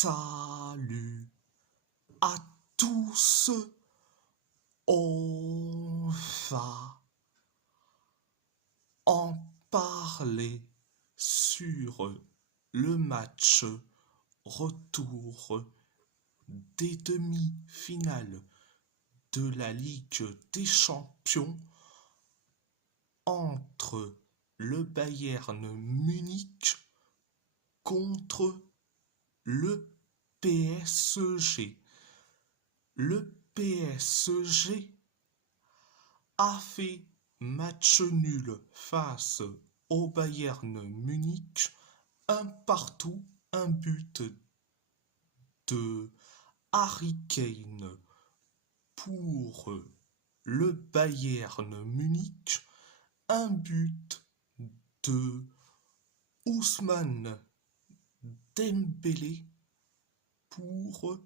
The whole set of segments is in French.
Salut à tous, on va en parler sur le match retour des demi-finales de la Ligue des Champions entre le Bayern Munich contre le PSG. Le PSG a fait match nul face au Bayern Munich, un partout, un but de Harry Kane pour le Bayern Munich, un but de Ousmane Dembélé pour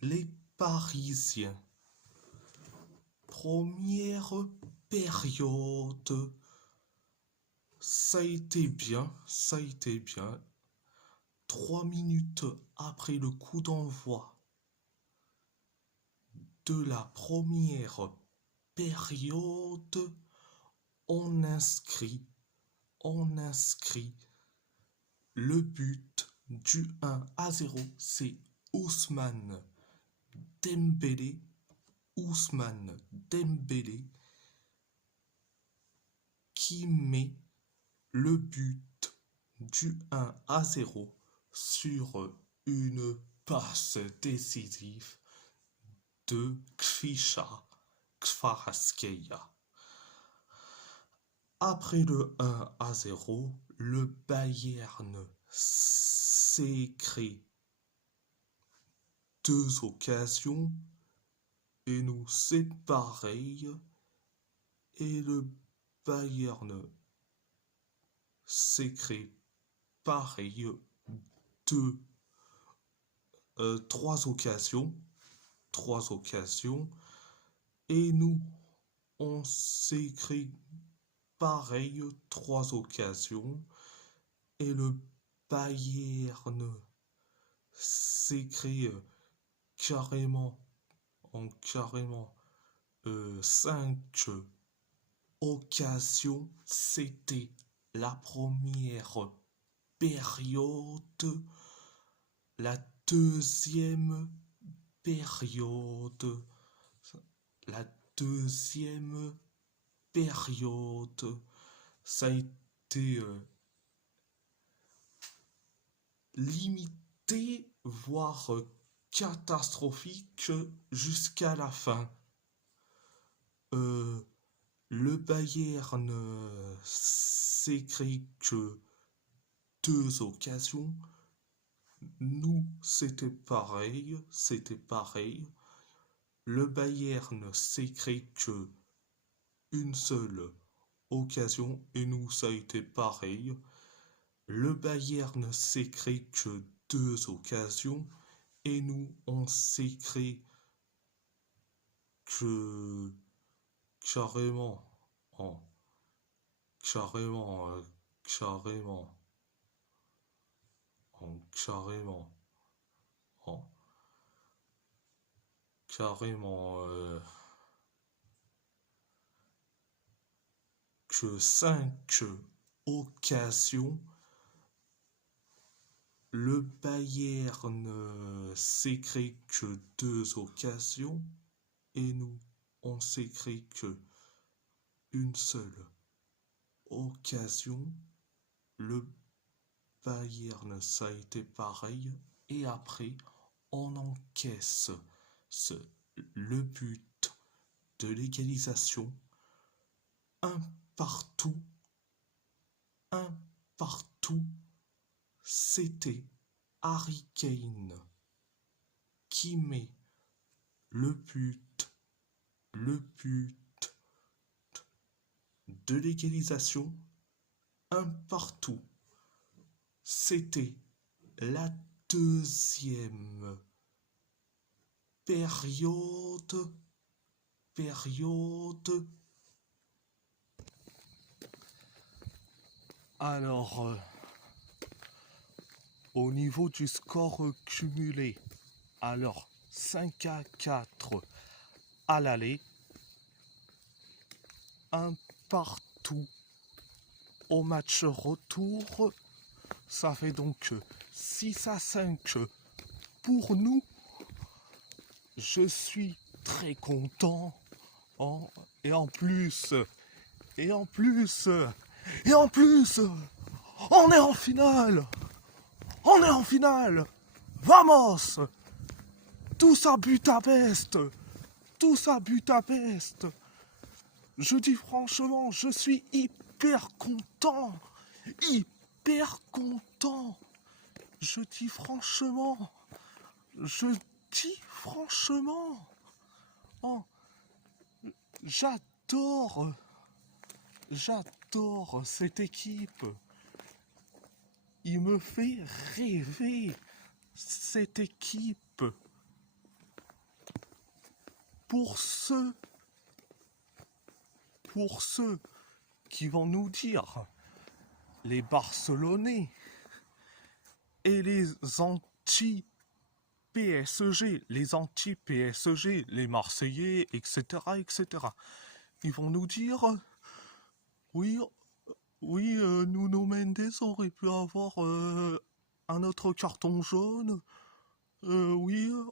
les Parisiens. Première période, ça a été bien. 3 minutes après le coup d'envoi de la première période, on inscrit le but du 1-0. C'est Ousmane Dembélé qui met le but du 1-0 sur une passe décisive de Kvisha Kvaratskhelia. Après le 1-0, le Bayern s'est créé 2 occasions et nous c'est pareil. Et le Bayern s'est créé pareil 3 occasions. Et nous on s'est créé pareil 3 occasions. Et le Bayern s'est créé carrément 5 occasions. C'était la première période. La deuxième période, ça a été limité, voire catastrophique jusqu'à la fin. Le Bayern s'est créé que 2 occasions. Nous, c'était pareil. Le Bayern s'est créé que une seule occasion et nous, ça a été pareil. Le Bayern s'est créé que 2 occasions et nous, on s'est créé que carrément en 5 occasions. Le Bayern s'est créé que 2 occasions et nous on s'est créé que une seule occasion. Le Bayern, ça a été pareil. Et après, on encaisse le but de l'égalisation. Un partout. C'était Harry Kane qui met le but de l'égalisation. Un partout. C'était la deuxième période. Alors, au niveau du score cumulé, alors 5-4 à l'aller, un partout au match retour, ça fait donc 6-5 pour nous. Je suis très content. Oh, et en plus, on est en finale. On est en finale. Vamos. Tous à Budapest. Tous à Budapest. Je dis franchement, je suis hyper content. Hyper content. Je dis franchement. Oh, j'adore cette équipe. Il me fait rêver, cette équipe. Pour ceux qui vont nous dire, les Barcelonais et les anti-PSG, les Marseillais, etc., ils vont nous dire, oui, Nuno Mendes aurait pu avoir un autre carton jaune. Il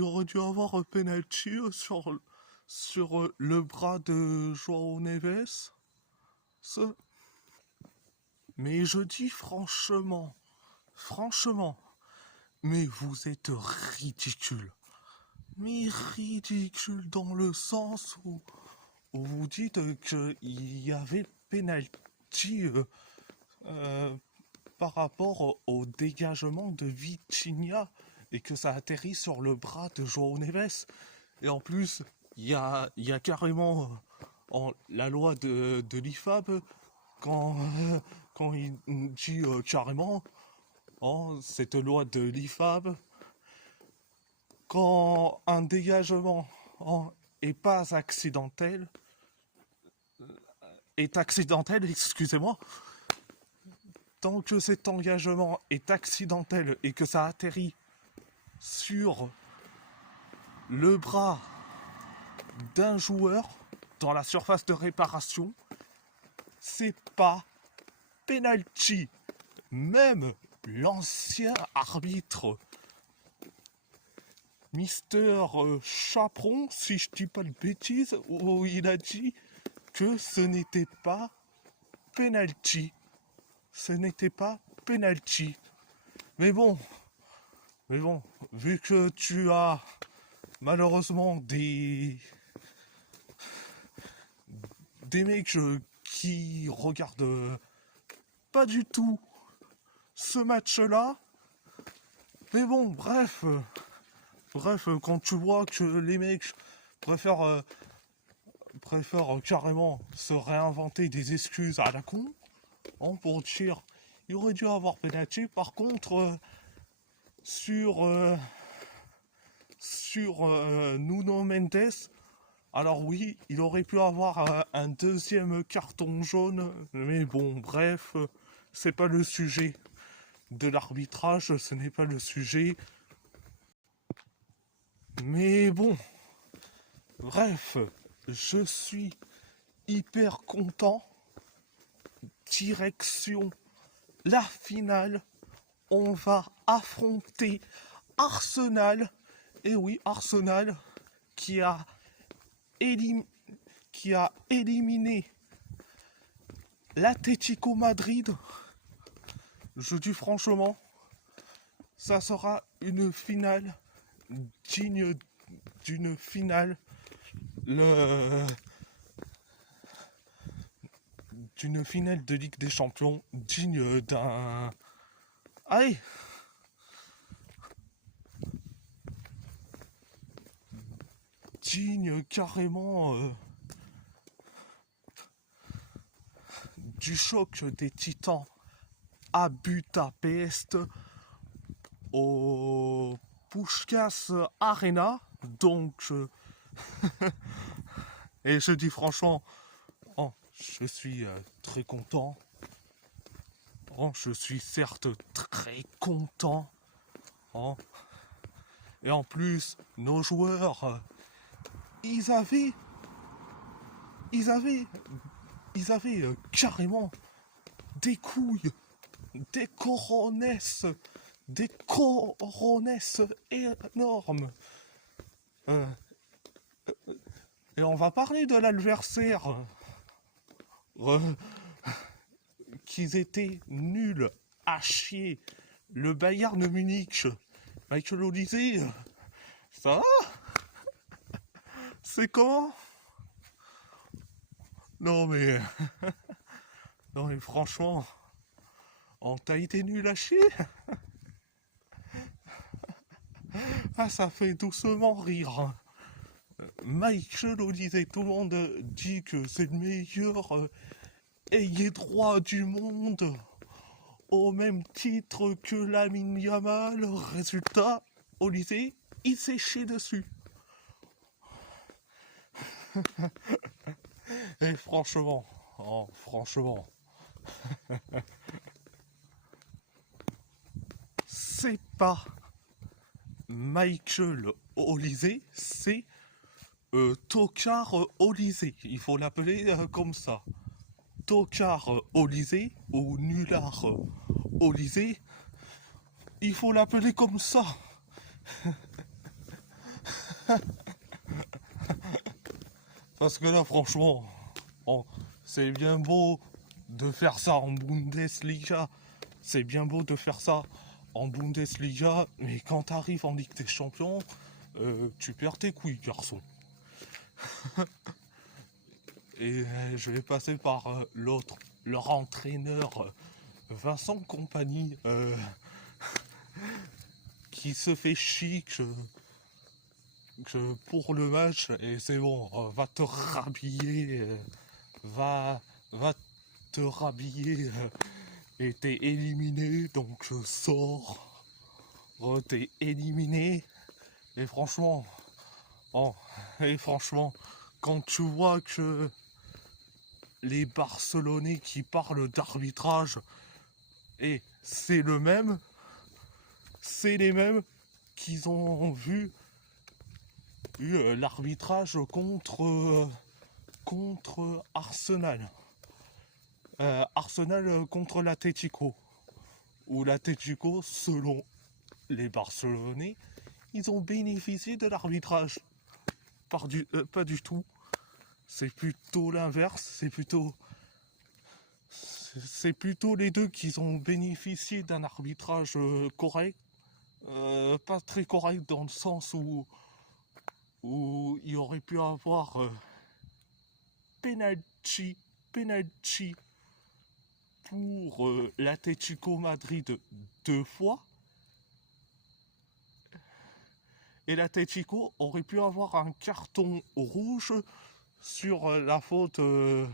aurait dû avoir un penalty sur le bras de João Neves. Mais je dis franchement, mais vous êtes ridicule. Mais ridicule dans le sens où vous dites qu'il y avait penalty par rapport au dégagement de Vitinha et que ça atterrit sur le bras de João Neves. Et en plus, il y a carrément la loi de l'IFAB quand il dit carrément cette loi de l'IFAB, quand un dégagement est accidentel, excusez-moi, tant que cet engagement est accidentel et que ça atterrit sur le bras d'un joueur dans la surface de réparation, c'est pas penalty. Même l'ancien arbitre, Mister Chaperon, si je dis pas de bêtises, où il a dit que ce n'était pas penalty. Mais bon, vu que tu as malheureusement des mecs qui regardent pas du tout ce match-là, mais bon, bref, quand tu vois que les mecs préfèrent carrément se réinventer des excuses à la con, pour dire il aurait dû avoir penalty. Par contre, sur Nuno Mendes, alors oui, il aurait pu avoir un deuxième carton jaune, mais bon, bref, c'est pas le sujet de l'arbitrage, ce n'est pas le sujet. Mais bon, bref, je suis hyper content. Direction la finale, on va affronter Arsenal. Et oui, Arsenal qui a éliminé l'Atlético Madrid. Je dis franchement, ça sera une finale digne d'une finale d'une finale de Ligue des Champions, digne d'un... Allez, digne carrément du choc des Titans à Budapest au Puskás Arena. Donc et je dis franchement, je suis très content. Oh, je suis certes très content. Oh. Et en plus, nos joueurs, ils avaient carrément des couilles, des coronesses, énormes. Euh, et on va parler de l'adversaire. Qu'ils étaient nuls à chier. Le Bayern de Munich. Michael Olise, ça va? C'est comment? Non mais... Non mais franchement... Oh, t'as été nul à chier? Ah, ça fait doucement rire. Michael Olise, tout le monde dit que c'est le meilleur ailier droit du monde, au même titre que Lamine Yamal. Résultat, Olise, il s'est chié dessus. Et franchement, c'est pas Michael Olise, c'est Tokar Olise. Il faut l'appeler comme ça. Tokar Olise ou Nullard Olise. Il faut l'appeler comme ça. Parce que là, franchement, c'est bien beau de faire ça en Bundesliga. C'est bien beau de faire ça en Bundesliga. Mais quand t'arrives en Ligue des Champions, tu perds tes couilles, garçon. Et je vais passer par leur entraîneur, Vincent Kompany, qui se fait chic pour le match. Et c'est bon, va te rhabiller, va te rhabiller. Et t'es éliminé, donc je sors. T'es éliminé. Et franchement, quand tu vois que les Barcelonais qui parlent d'arbitrage, et c'est les mêmes qu'ils ont vu l'arbitrage contre Arsenal. Arsenal contre l'Atlético. Où l'Atlético, selon les Barcelonais, ils ont bénéficié de l'arbitrage. Pas du tout. C'est plutôt l'inverse. C'est plutôt les deux qui ont bénéficié d'un arbitrage correct. Pas très correct dans le sens où il y aurait pu avoir penalty pour l'Atlético Madrid 2 fois. Et l'Atlético aurait pu avoir un carton rouge sur la faute de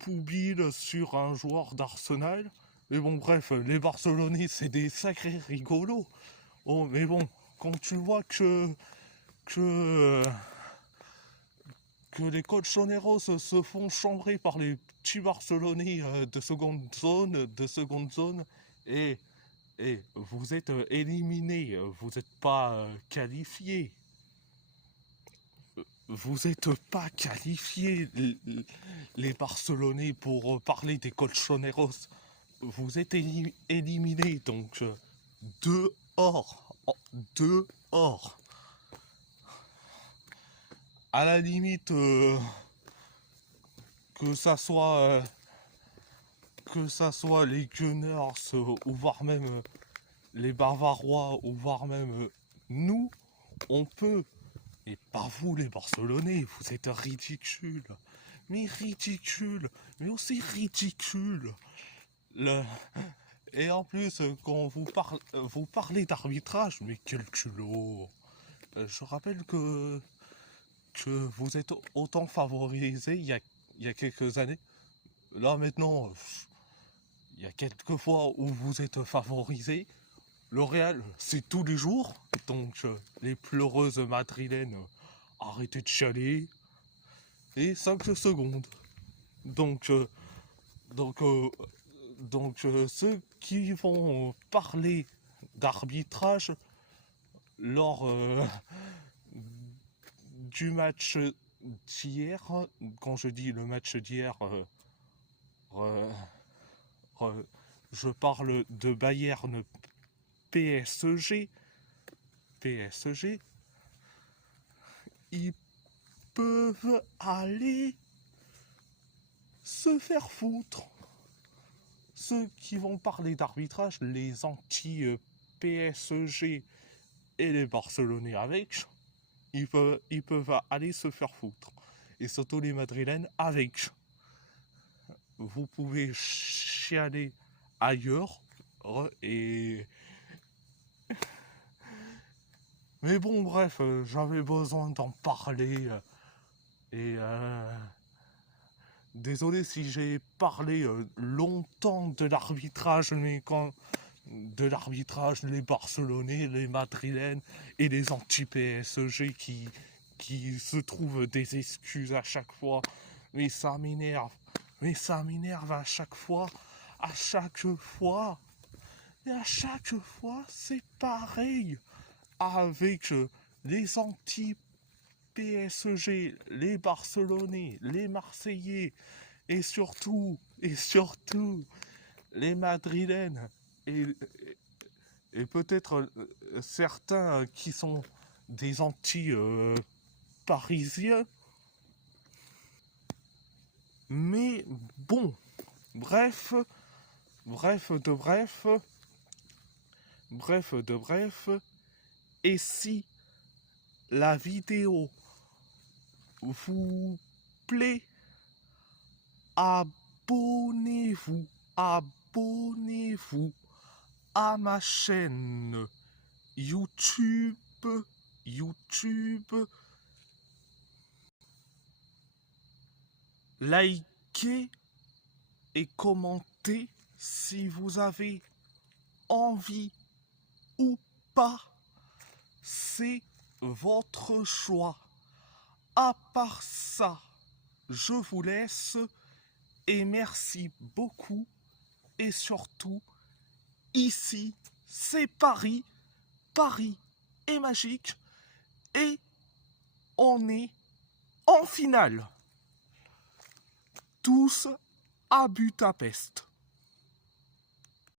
Poubil sur un joueur d'Arsenal. Mais bon, bref, les Barcelonais, c'est des sacrés rigolos. Oh, mais bon, quand tu vois que les colchoneros se font chambrer par les petits Barcelonais de seconde zone, et vous êtes éliminés, vous n'êtes pas qualifiés. Vous n'êtes pas qualifiés, les Barcelonais, pour parler des colchoneros. Vous êtes éliminés, donc dehors. À la limite, que ça soit les Gunners, ou voire même les Bavarois, ou voire même nous, on peut. Et pas vous, les Barcelonais, vous êtes ridicules. Mais aussi ridicule. Et en plus, quand vous parlez d'arbitrage, mais quel culot. Je rappelle que vous êtes autant favorisé il y a quelques années. Là maintenant, il y a quelques fois où vous êtes favorisé. Le Real, c'est tous les jours. Donc les pleureuses madrilènes, arrêtez de chialer. Et 5 secondes. Donc, donc, euh, ceux qui vont parler d'arbitrage lors du match d'hier, quand je dis le match d'hier, euh, je parle de Bayern PSG, ils peuvent aller se faire foutre. Ceux qui vont parler d'arbitrage, les anti-PSG et les Barcelonais avec, ils peuvent aller se faire foutre. Et surtout les Madrilènes avec. Vous pouvez chialer ailleurs et... Mais bon, bref, j'avais besoin d'en parler et... Désolé si j'ai parlé longtemps de l'arbitrage, mais quand de l'arbitrage, les Barcelonais, les Madrilènes et les anti-PSG qui se trouvent des excuses à chaque fois. Mais ça m'énerve. Mais ça m'énerve à chaque fois. À chaque fois. Et à chaque fois, c'est pareil. Avec les anti-PSG, les Barcelonais, les Marseillais, et surtout, les Madrilènes. Et, et peut-être certains qui sont des anti-parisiens. Mais bon, bref, et si la vidéo vous plaît, abonnez-vous à ma chaîne YouTube, likez et commentez si vous avez envie ou pas. C'est votre choix. À part ça, je vous laisse et merci beaucoup. Et surtout, ici, c'est Paris. Paris est magique et on est en finale. Tous à Budapest.